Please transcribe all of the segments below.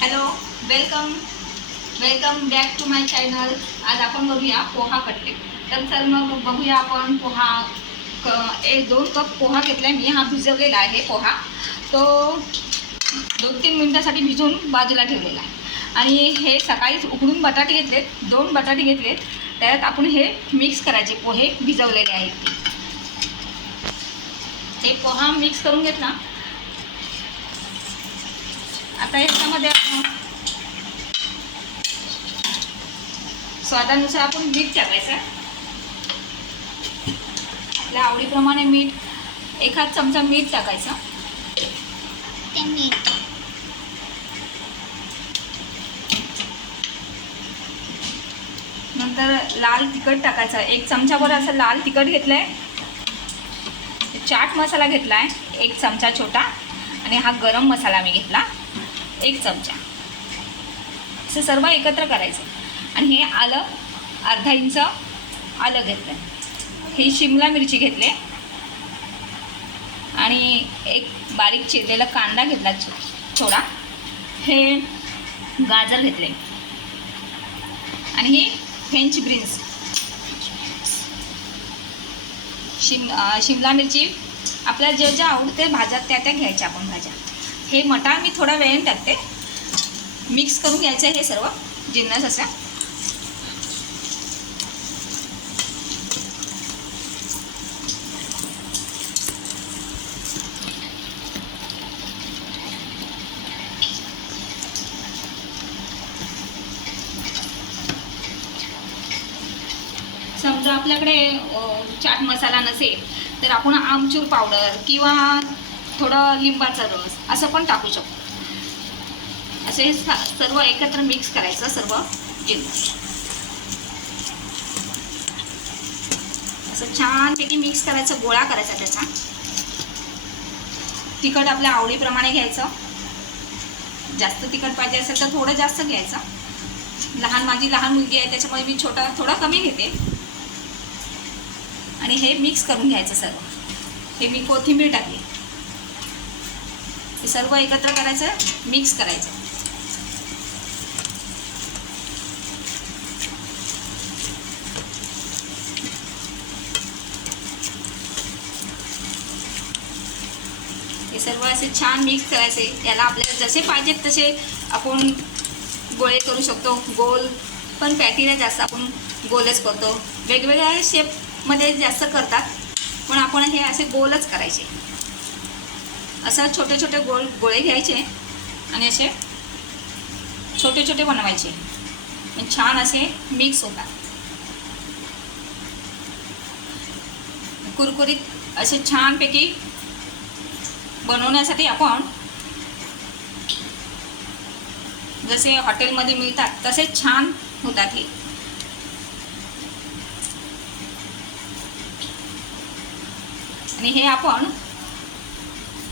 Hello, welcome welcome back to my channel. आज आपण बघूया पोहा कटलेट. तर चल मग बघूया आपण पोहा. 1-2 कप पोहा घेतला मी. हा भिजवलेला आहे पोहा. तो 2-3 मिनिटासाठी भिजून बाजूला ठेवलेला आहे. आणि हे सकाळीच उकडून बटाटे घेतलेत, 2 बटाटे घेतलेत. त्यात आपण हे मिक्स करायचे, पोहे भिजवलेले आहेत ते पोहा मिक्स करून घेतला. आता याच्यामध्ये आपण स्वादानुसार आपण मीठ टाकायचं. आपल्या आवडीप्रमाणे मीठ, 1 चमचा मीठ टाकायचं. नंतर लाल तिखट टाकायचं. 1 चमचाभर असं लाल तिखट घेतलंय. चाट मसाला घेतलाय 1 चमचा छोटा. आणि हा गरम मसाला मी घेतला 1 चमचा. असं सर्व एकत्र करायचं. आणि हे आलं, अर्धा इंच आलं घेतलं. हे शिमला मिरची घेतले. आणि एक बारीक चिरलेला कांदा घेतला थोडा. हे गाजर घेतले. आणि हे फ्रेंच बीन्स, शिमला मिरची. आपल्याला जे जे आवडते भाज्या त्या घ्यायच्या आपण भाज्या. हे मटार मी थोडा वेळेने टाकते. मिक्स करून घ्यायचं हे सर्व जिन्नस असं. समजा आपल्याकडे चाट मसाला नसेल तर आपण आमचूर पावडर किंवा थोडं लिंबाचा रस असं पण टाकू शकतो. असे सर्व एकत्र मिक्स करायचं सर्व जिन्नस. असं छानपैकी मिक्स करायचं, गोळा करायचा त्याचा. तिखट आपल्या आवडीप्रमाणे घ्यायचं. जास्त तिखट पाहिजे असेल तर थोडं जास्त घ्यायचं. माझी लहान मुलगी आहे त्याच्यामुळे मी थोडा कमी घेते. आणि हे मिक्स करून घ्यायचं सर्व. हे मी कोथिंबीर टाकली. हे सर्व एकत्र करायचं, मिक्स करायचं. हे सर्व असे छान मिक्स करायचे. याला आपल्याला जसे पाहिजेत तसे आपण गोळे करू शकतो. गोल पण पॅटीला जास्त आपण गोलच करतो. वेगवेगळ्या शेपमध्ये जास्त करतात, पण आपण हे असे गोलच करायचे. असं छोटे छोटे गोळे घ्यायचे आणि असे छोटे छोटे बनवायचे. छान असे मिक्स होतात. कुरकुरीत असे छानपैकी बनवण्यासाठी आपण जसे हॉटेलमध्ये मिळतात तसे छान होतात हे. आणि हे आपण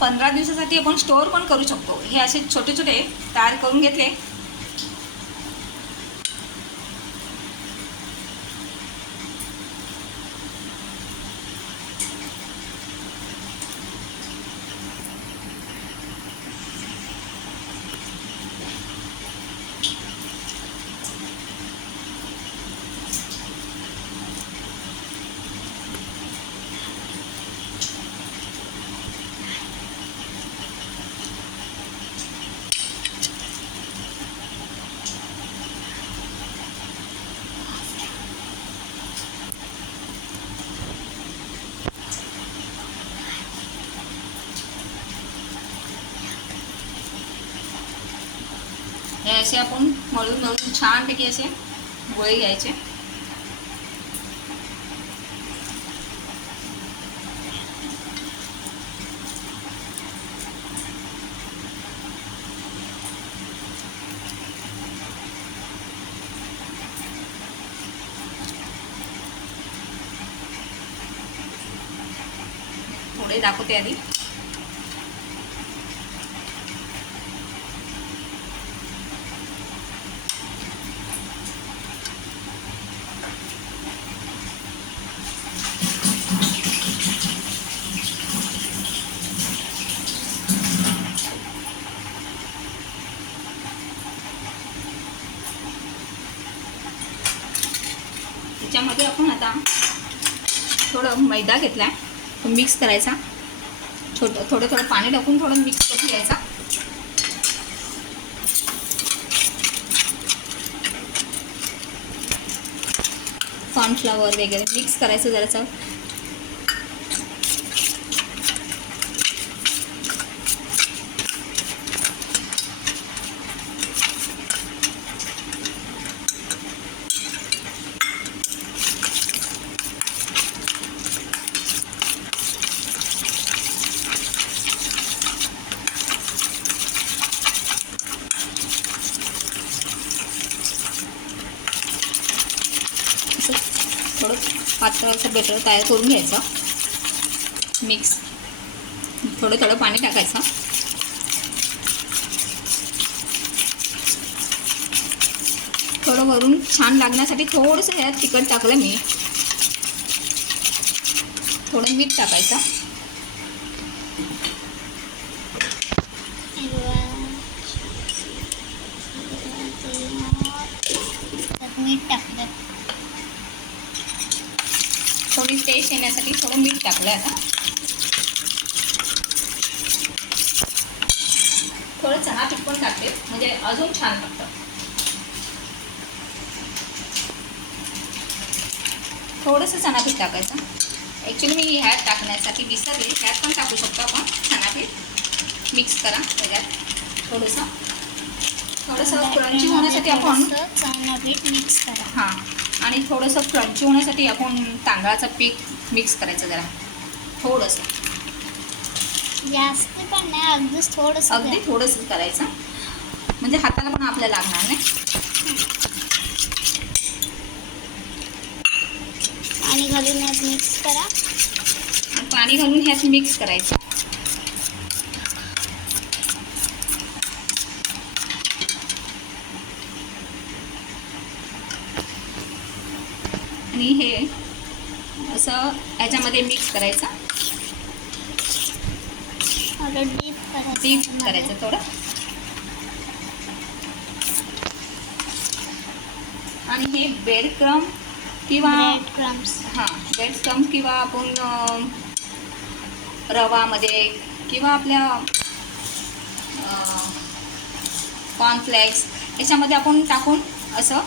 15 दिवसासाठी आपण स्टोअर पण करू शकतो. हे असे छोटे छोटे तयार करून घेतले. हे असे आपण मळून छानपैकी असे गोळे घ्यायचे. थोडे दाखवते आधी. ह्याच्यामध्ये आपण आता थोडं मैदा घेतला आहे, तो मिक्स करायचा. थोडं पाणी टाकून थोडं मिक्स करून घ्यायचा. कॉर्नफ्लॉवर वगैरे मिक्स करायचं जरासं. थोडं पातळ असं बेटर तयार करून घ्यायचं. मिक्स थोडं पाणी टाकायचं. थोडं वरून छान लागण्यासाठी थोडंसं ह्यात तिखट टाकलं मी. थोडं मीठ टाकायचं. मीठ टाकलं. थोडी टेस्ट येण्यासाठी थोडं मीठ टाकलं. आता थोडं चणा पीठ पण टाकते म्हणजे अजून छान लागतं. थोडंसं चणा पीठ टाकायचं. ॲक्च्युली मी ह्यात टाकण्यासाठी विसरले, ह्यात पण टाकू शकतो आपण चणा पीठ. मिक्स करा त्याच्यात थोडंसं क्रंची होण्यासाठी आपण चणा पीठ मिक्स करा. हां, आणि थोडंसं क्रंची होण्यासाठी आपण तांदळाचं पीठ मिक्स करायचं जरा थोडंसं. जास्त पण नाही, अगदी थोडंसं करायचं म्हणजे हाताला पण आपल्याला लागणार नाही. पाणी घालून ह्यात मिक्स करा. पाणी घालून ह्यात मिक्स करायचं. आणि हे असं ह्याच्यामध्ये मिक्स करायचं. डीप करायचं थोडं. आणि हे ब्रेड क्रम्स किंवा आपण रवामध्ये किंवा आपल्या कॉर्नफ्लेक्स याच्यामध्ये आपण टाकून असं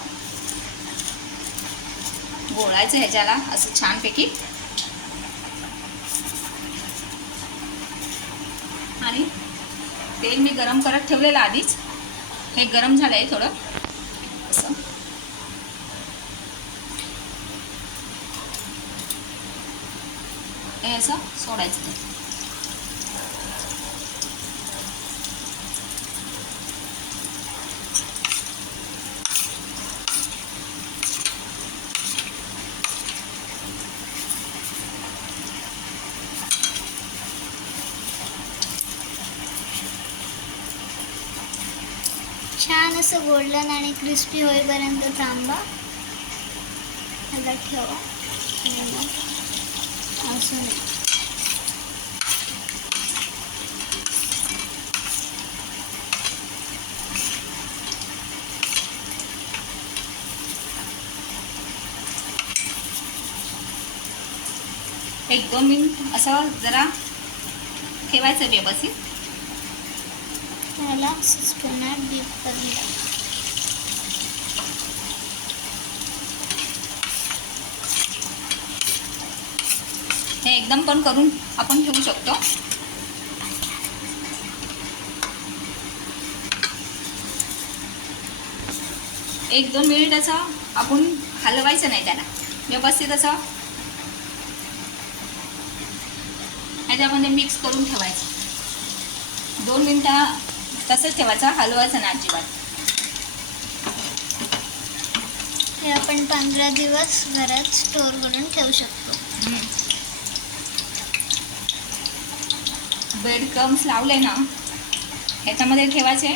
गोळायचं ह्याच्याला असं छानपैकी. आणि तेल मी गरम करत ठेवलेलं आधीच. हे गरम झालं आहे थोडं. असं हे असं सोडायचं. छान असं गोल्डन आणि क्रिस्पी होईपर्यंत थांबा. ह्याला ठेवा. अजून एक 2 मिनिट असं जरा ठेवायचं व्यवस्थित. त्याला पुन्हा डीप करून द्या. हे एकदम पण करून आपण ठेवू शकतो. एक 2 मिनिट असं आपण हलवायचं नाही त्याला. व्यवस्थित असं ह्याच्यामध्ये मिक्स करून ठेवायचं. 2 मिनिटं तसंच ठेवायचं, हलवायचं नाही अजिबात. हे आपण 15 दिवस घरात स्टोर करून ठेवू शकतो. ब्रेड क्रम्स लावले ना ह्याच्यामध्ये ठेवायचे,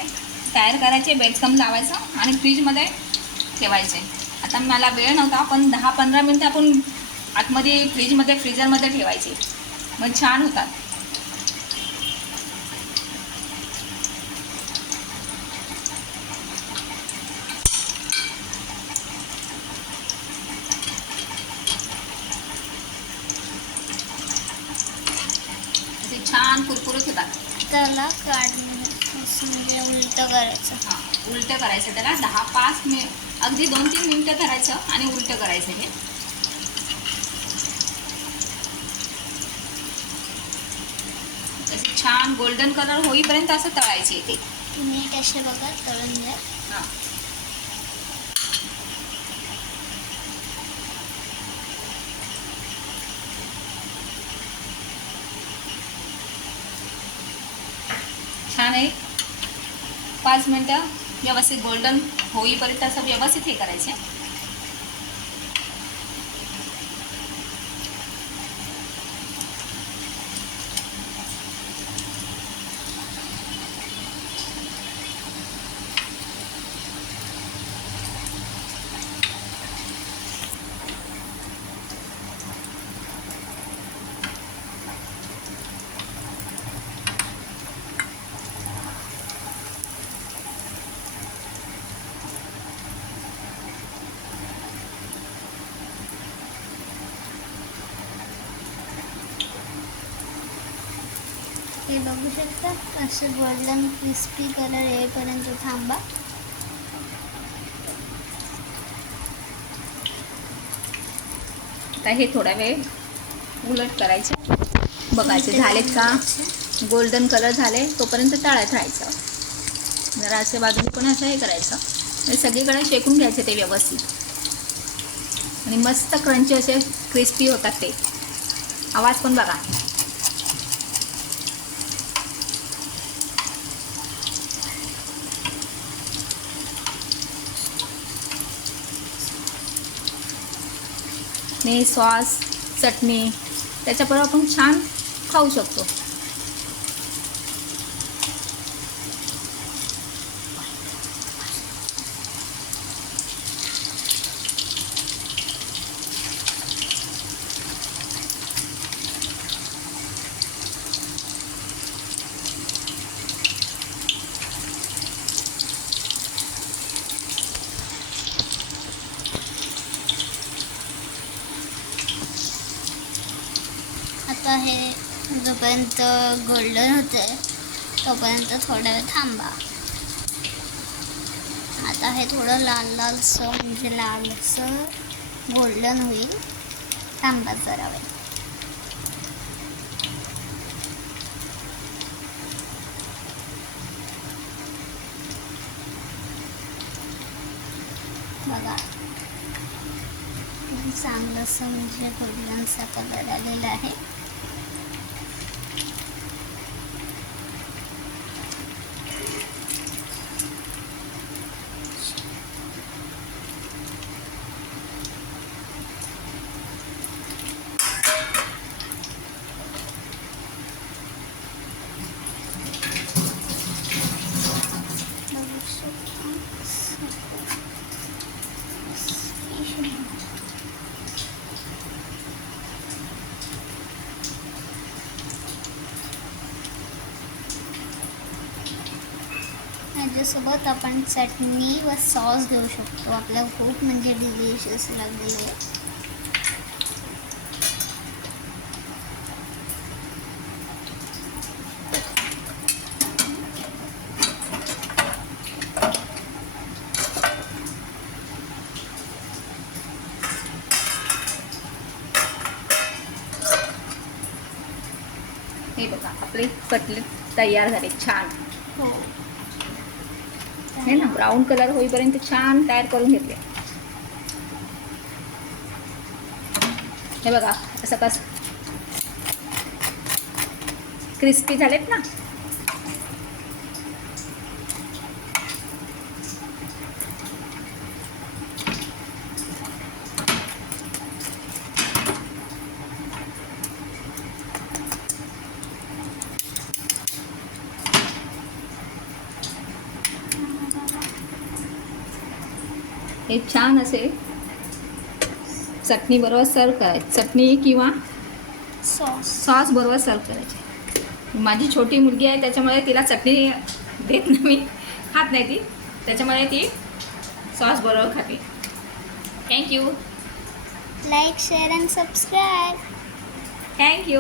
तयार करायचे, ब्रेड क्रम्स लावायचं आणि फ्रीजमध्ये ठेवायचे. आता मला वेळ नव्हता पण 10-15 मिनटं आपण आतमध्ये फ्रीजरमध्ये ठेवायचे, मग छान होतात. कुरकुरीत होतात. त्याला काढून असं म्हणजे उलटं करायचं. हां, उलटं करायचं त्याला 10-5 अगदी 2-3 मिनटं करायचं आणि उलटं करायचं हे. तसे छान गोल्डन कलर होईपर्यंत असं तळायचे ते. तुम्ही कसे बघा तळून द्या. हां, छान आहे. 5 मिनटं व्यवस्थित गोल्डन होईपर्यंत असं व्यवस्थित हे करायचे. हे बघू शकता असं गोल्डन क्रिस्पी कलर येईपर्यंत थांबा. आता हे थोडा वेळ उलट करायचं, बघायचे झालेत का, गोल्डन कलर झाले तोपर्यंत तळत राहायचं. जरा असे बाजूने पण असं हे करायचं आणि सगळीकडे शेकून घ्यायचे ते व्यवस्थित आणि मस्त क्रंची असे क्रिस्पी होतात ते. आवाज पण बघा. ने सॉस चटणी त्याच्याबरोबर आपण छान खाऊ शकतो. आता हे जोपर्यंत गोल्डन होते तोपर्यंत थोडा वेळ थांबा. आता हे थोडं लाल लालसं म्हणजे लालसं गोल्डन होईल. थांबा जरा वेळ. बघा चांगलंसं म्हणजे गोल्डनसा कलर आलेला आहे. बघू शकता. याच्यासोबत आपण चटणी व सॉस देऊ शकतो. आपल्याला खूप म्हणजे डिलिशियस लागलेलं आहे. हे बघा आपले कटलेट तयार झाले छान. हो. हे ना ब्राऊन कलर होईपर्यंत छान तयार करून घेतले. हे बघा असं कसं क्रिस्पी झालेत ना. हे छान असे चटणी बरोबर सर्व करायचे. चटणी किंवा सॉस बरोबर सर्व करायचे. माझी छोटी मुलगी आहे त्याच्यामुळे तिला चटणी देत नाही मी, खात नाही ती, त्याच्यामुळे ती सॉस बरोबर खाते. Thank you. Like share and subscribe. Thank you.